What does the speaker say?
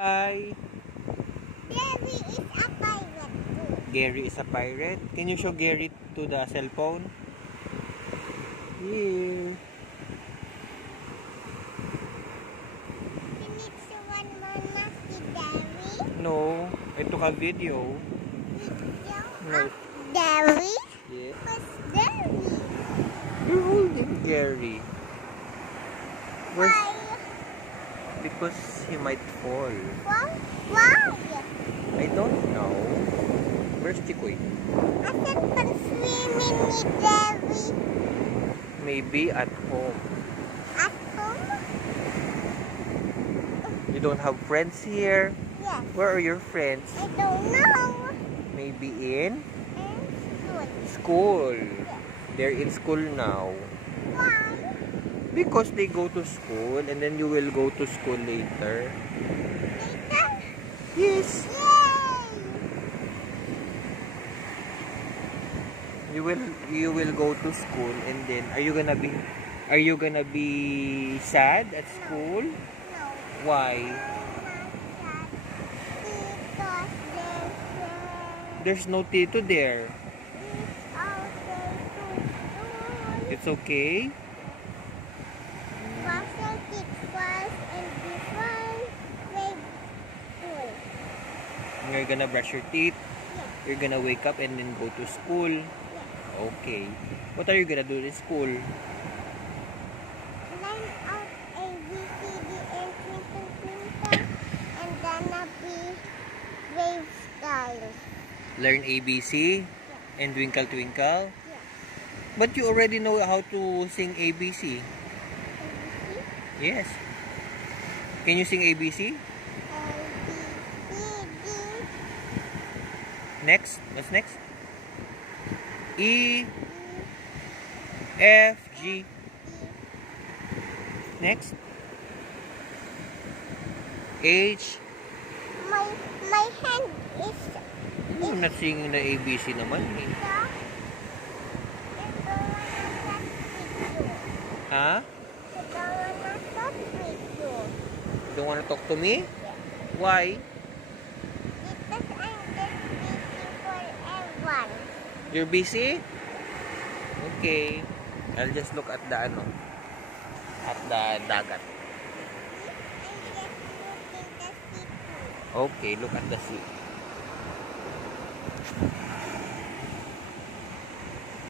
Hi. Gary is a pirate too. Gary is a pirate. Can you show Gary to the cell phone? Here. Phoenix one mana si Gary. No, I took a video. Video No. of Gary? Yeah. Who's Gary? You're holding Gary. Where's... Why? Because he might fall. Why? I don't know. Where's Chikoy? Asan pang swimming ni Gary? Maybe at home. At home? You don't have friends here? Yes. Where are your friends? I don't know. Maybe in And soon. school. Yes. They're in school now. Why? Because they go to school and then you will go to school later. Later? Yes. Yay! You will go to school and then are you gonna be sad at school? No. Why? Because There's no Tito there. it's out there to It's okay. Pastor kids first and before grade school. You're gonna brush your teeth. Yes. You're gonna wake up and then go to school. Yes. Okay. What are you gonna do in school? Line out A, B, C, D, and twinkle, twinkle, and gonna be wave styles. Learn ABC and Twinkle Twinkle. Yes. But you already know how to sing ABC. ABC, Yes. Can you sing ABC? A, B, C, D, Next. What's next? E, E, F, G. E. Next. H. My hand is I'm not singing the ABC naman eh. Ha? You don't wanna talk to me? Why? You're busy? Okay. I'll just look at the at the dagat. Okay, look at the sea.